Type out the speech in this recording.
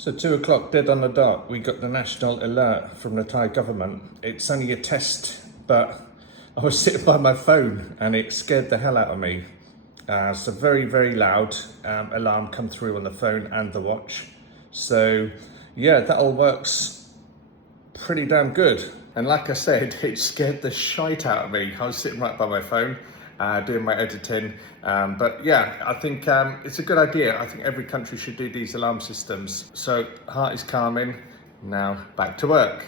So 2 o'clock, dead on the dot, we got the national alert from the Thai government. It's only a test, but I was sitting by my phone and it scared the hell out of me. So very, very loud alarm come through on the phone and the watch. So yeah, that all works pretty damn good. And like I said, it scared the shite out of me. I was sitting right by my phone, doing my editing. But yeah, I think it's a good idea. I think every country should do these alarm systems. So heart is calming. Now back to work.